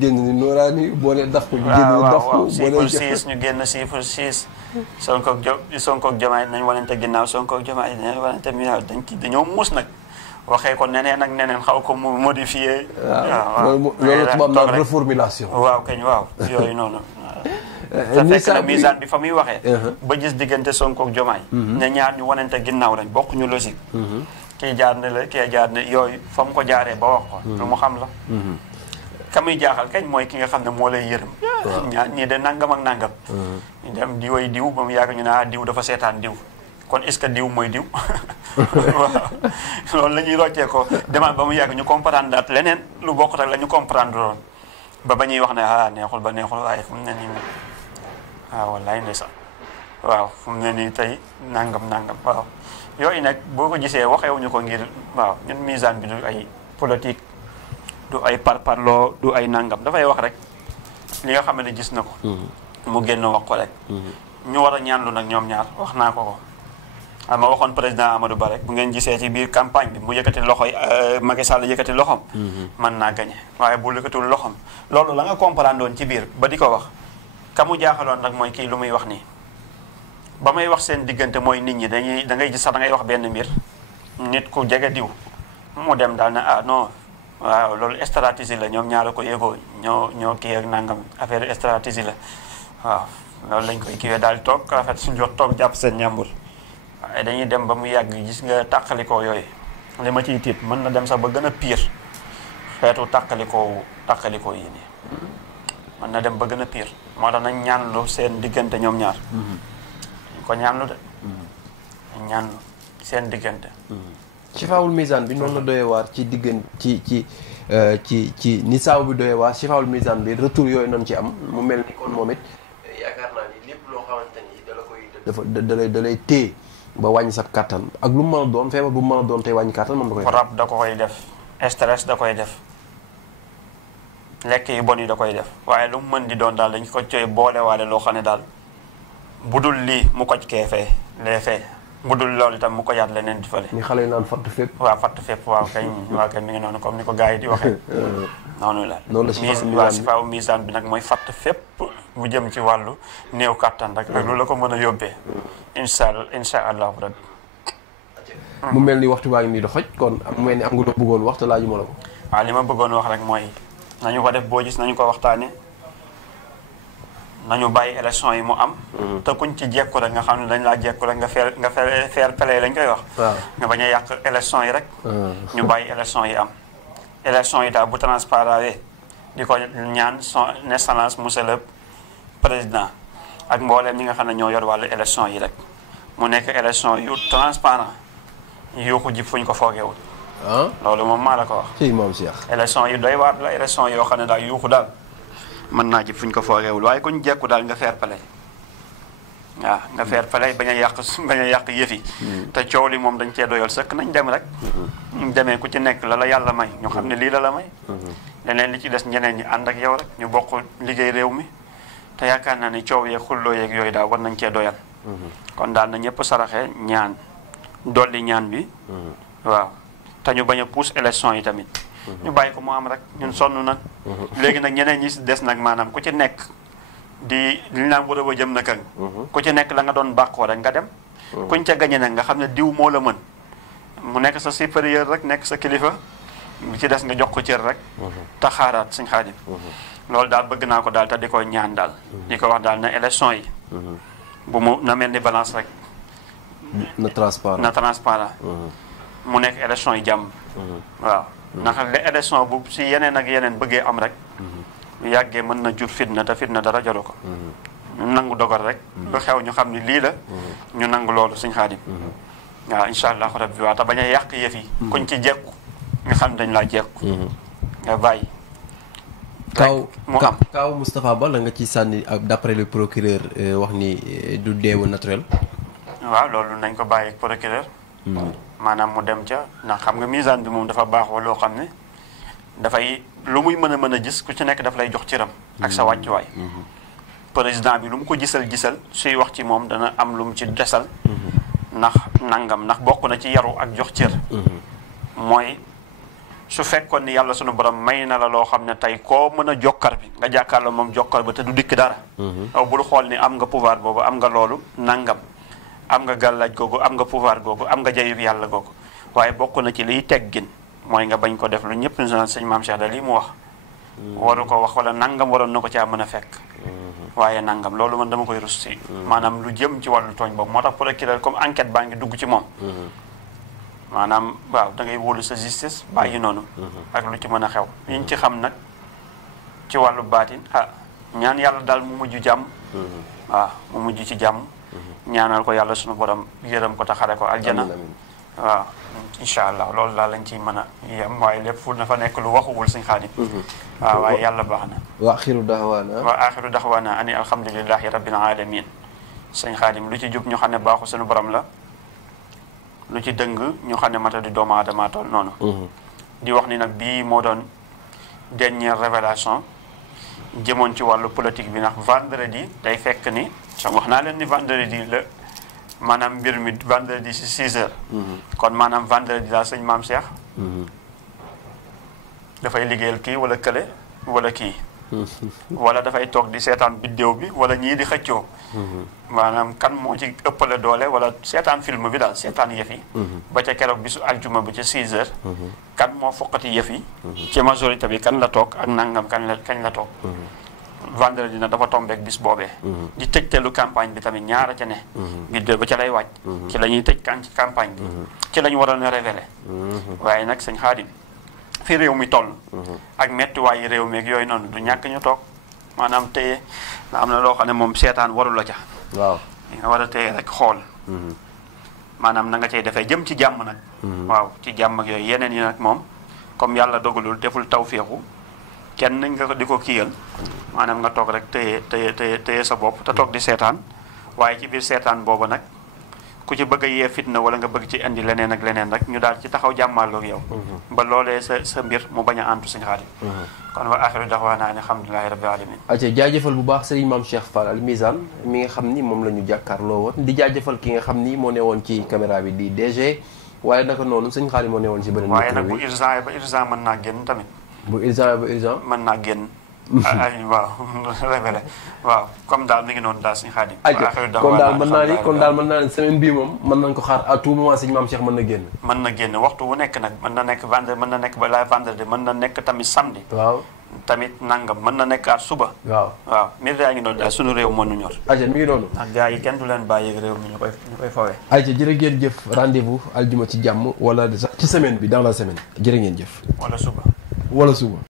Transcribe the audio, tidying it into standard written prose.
génn ni nooraani boo nee daf ko ñu génn ni daf ko boo nee chiffre 6 ñu génn chiffre 6 Sonko ak Diomaye nañ wanante ginnaaw Sonko ak Diomaye nañ wanante ginnaaw dañoo muus nag waxee ko neneen ak neneen xaw ko mu modifié. waaw loolu tubaab naan reformulation. waaw kañ waaw yooyu noonu. te fekk na misaan bi fa muy waxee. ba gis diggante Sonko ak Diomaye. ne ñaar ñu wanante ginnaaw lañ bokk ñu logique. kii jaar ne la kii jaar ne yooyu fa mu ko jaaree ba wax ko. lu mu xam la. ka muy jaaxal kañ mooy ki nga xam ne moo lay yërëm. ñaar ñii de nangam ak nangam. ñu dem di way diw ba mu yàgg ñu ne diw dafa seetaan diw. kon est-ce que diw mooy diw waaw loolu la ñuy roccee ko demal ba mu yàgg ñu comprendre daat leneen lu bokk rek la ñu comprendre loon ba ñuy wax ne neexul ba neexul waaye fu mu ne nii wallaay ndeysaan waaw fu mu ne nii tey nangam waaw yooyu nag boo ko gisee waxewuñu ko ngir waaw ñun misaan bi du ay politique du ay parparloo du ay nangam dafay wax rek li nga xam ne gis na ko mu génn wax ko rek ñu war a ñaanlu nag ñoom ñaar wax naa ko ma waxoon président Amadou Ba rek bu ngeen gisee ci biir campagne bi mu yëkkati loxoy Macky Sall yëkkati loxom mën naa gañe waaye bu yëkkatiwul loxom loolu la nga comprendre woon ci biir ba di ko wax ka mu jaaxaloon nag mooy kii lu muy wax nii ba may wax seen diggante mooy nit ñi da ngay gis sax da ngay wax benn mbir nit ku jege diw mu dem daal ne non waaw loolu stratégie la ñoom ñaara ko yëgoo ñoo kii ak nangam affaire stratégie la waaw loolu lañ koy kiiwee daal toog rafet suñu jot toog jàpp seen ñàmbur waaye dañuy dem ba mu yàgg gis nga tàqalikoo yooyu li ma ciy tiit mën na dem sax ba gën a pire xeetu tàqalikoo yi nii mën na dem ba gën a pire moo tax nañ ñaanlu seen diggante ñoom ñaar dañ ko ñaanlu de dañ ñaanlu seen diggante Chifaawul Misaan bi noonu la doyee waar ci diggante ci ni saaw bi doyee waar Chifaawul Misaan bi retour yooyu noonu ci am mu mel ni kon moom it yaakaar naa ni lépp loo xamante ni da la koy da lay téye ba wàññi sa kattan ak lu mu mën a doon feebar bu mu mën a doon tey wàññi kattan moom da koy def. rab da ko koy def stress da koy def lekk yu bon yi da koy def waaye lu mu mën di doon daal dañ ko coy boolewaale loo xam ne daal bu dul lii mu koj kee fee lee fee bu dul loolu itam mu ko yaat leneen di fële. ni xale yi naan fatt fépp. waaw fatt fépp waaw kay mi ngi noonu comme ni ko gars yi di waxee. noonu la Chifaa'u Misaan bi nag mooy fatt fépp bu jëm ci wàllu néew kattan rek ak lu la ko mën a yóbbee. incha allahu rabbi. mu mel ni waxtu baa ngi nii di xoj kon mu mel ni am nga loo bëggoon wax te laaju ma la ko. waaw li ma bëggoon wax rek mooy nañu ko def boo gis nañu ko waxtaane nañu bàyyi élection yi mu am. te kuñ ci jekku rek nga xam ne dañ laa jekku rek nga fair play lañ koy wax. nga bañ a yàq élection yi rek. ñu bàyyi élection yi am. élection yi daal bu transparent di ko ñaan son excellence monsieur le président ak mbooleem ñi nga xam ne ñoo yor wàllu élection yi rek mu nekk élection yu transparent yuuxu ji fuñ ko foogeewul. loolu moom maa la ko wax. ci moom Cheikh. élection yu doy waar la élection yoo xam ne daal yuuxu daal. mën naa ji fuñ ko foogeewul waaye kuñ jekku daal nga fair play waaw nga fair play bañ a yàq yëf yi te coow li moom dañ cee doyal sëkk nañ dem rek ñu demee ku ci nekk la la yàlla may ñu xam ne lii la may leneen li ci des ñeneen ñi ànd ak yow rek ñu bokk liggéey réew mi te yaakaar naa ni coow yeeg xulloo yeeg yooyu daal war nañ cee doyal kon daal na ñëpp saraxe ñaan dolli ñaan bi waaw te ñu bañ a pousse élection yi tamit ñu bàyyi ko mu am rek ñun sonn na léegi nag ñeneen ñi des nag maanaam ku ci nekk di li ñu naan war a ba jëm na kan ku ci nekk la nga doon bàqoo rek nga dem kuñ ca gañe nag nga xam ne diw moo la mën mu nekk sa supérieur rek nekk sa kilifa bi ci des nga jox ko cër rek te xaaraat suñ Xaadim loolu daal bëgg naa ko daal te di ko ñaan daal di ko wax daal na élection yi bu mu na mel ni balance rek na transparent mu nekk élection yi jàmm waaw ndax élection bu si yeneen ak yeneen bëggee am rek bu yàggee mën na jur fitna te fitna dara jaru ko ñu nangu dogal rek lu xew ñu xam ni lii la ñu nangu loolu suñ Xaadim waaw incha allah rabbi waaw te bañ a yàq yëf yi kuñ ci jekku nga xam dañ laa jekku nga bàyyi Kaaw Moustapha Ba la nga ci sànni d'après le procureur wax ni du deewu naturel waaw loolu nañ ko bàyyi procureur maanaam mu dem ca ndax xam nga misaan bi moom dafa baaxoo loo xam ne dafay lu muy mën a gis ku ci nekk daf lay jox cëram ak sa wàccuwaay président bi lu mu ko gisal suy wax ci moom dana am lu mu ci desal ndax nangam ndax bokk na ci yaru ak jox cër mooy su fekkoon ni yàlla sunu borom may na la loo xam ne tey koo mën a jokkar bi nga jàkkaarloo moom jokkar ba te du dikk dara. aw bul xool ni am nga pouvoir boobu am nga loolu nangam am nga gàllaaj googu am nga pouvoir googu am nga jayub yàlla googu waaye bokk na ci liy teggin mooy nga bañ ko def lu ñëpp ñu naan sëñ Maam Cheikh da lii mu wax. waru ko wax wala nangam waroon na ko caa mën a fekk. waaye nangam loolu man dama koy rus si. maanaam lu jëm ci wàllu tooñ boobu moo tax procureur comme enquête baa ngi dugg ci moom. maanaam waaw da ngay wóolu sa justice bàyyi noonu. ak lu ci mën a xew. liñ ci xam nag ci wàllu baatin ñaan yàlla daal mu mujj jàmm. waaw mu mujj ci jàmm. ñaanal ko yàlla sunu borom yërëm ko te xare ko aljana. waaw incha allah loolu daal lañ ciy mën a yem waaye lépp fu na fa nekk lu waxuwul suñ Xaadim. waaw waaye yàlla baax na. wa axiru daxwaana. wa axiru daxwaana ani alhamdulilahi rabbil alamin suñ Xaadim lu ci jub ñu xam ne baaxu suñu borom la. lu ci dëng ñu xam ne mata di doomu aadama tool noonu. di wax ni nag bii moo doon dernière révélation jëmoon ci wàllu politique bi ndax vendredi day fekk ni wax naa leen ni vendredi la maanaam mbir mi vendredi si 6 heures. kon maanaam vendredi daal sëñ Maam Cheikh. dafay liggéeyal kii wala kële wala kii. wala dafay toog di seetaan biddéew bi wala ñii di xëccoo. maanaam kan moo ci ëppale doole wala seetaan film bi daal seetaan yëf yi. ba ca keroog bisu aljuma bi ca 6 heures. kan moo foqati yëf yi. ci majorité bi kan la toog ak nangam kañ la toog. vendredi na dafa tombeek bis boobee. di tëjteelu campagne bi tamit ñaara ca ne. biddéew ba ca lay wàcc. ci la ñuy tëj ci campagne bi. ci la ñu waroon a révélé. waaye nag sëñ Xaadim fi réew mi toll. ak mettiwaayu réew mi ak yooyu noonu du ñàkk ñu toog maanaam téye na am na loo xam ne moom seetaan warul la ca. waaw nga war a téye rek xool. maanaam na nga cay defee jëm ci jàmm nag. waaw ci jàmm ak yooyu yeneen yi nag moom comme yàlla dogalul deful tawféexu kenn nga di ko kiyal maanaam nga toog rek téye sa bopp te toog di seetaan waaye ci biir seetaan boobu nag. ku ci bëgg a yee fitna wala nga bëgg ci indi leneen ak leneen rek ñu daal ci taxaw jàmmaarloog yow. ba loolee sa mbir mu bañ a antu suñu Xaadim. kon wa axiru daxwaana ani alhamdulilahi rabbil alamin. aca jaajëfal bu baax Serigne Mame Cheikh Fall Al Mizane mi nga xam ni moom la ñu jàkkaarloo woon di jaajëfal ki nga xam ni moo ne woon ci caméra bi di DG waaye naka noonu sëñ Xaadim moo ne woon ci beneen micro bi. waaye nag bu urgent ba urgent mën naa génn tamit. bu urgent ba urgent. mën naa génn. waaw révélé waaw comme daal mi ngi noonu daal suñu Xaadim. kon daal mën naa ne semaine bii moom mën nañ ko xaar à tout moment sëñ Mame Cheikh mën na génn. mën na génn waxtu wu nekk nag mën na nekk vendredi mën na nekk balaa vendredi mën na nekk tamit samedi. waaw tamit nangam mën na nekk at suba. waaw mbir yaa ngi noonu daal suñu réew moo ñu ñor. aja mi ngi noonu. ak gars yi kenn du leen bàyyi réew mi ñu koy fawee. aja jërë ngeen jëf rendez-vous aljuma ci jàmm wala sax ci semaine bi dans la semaine jërë ngeen jëf. wala suba.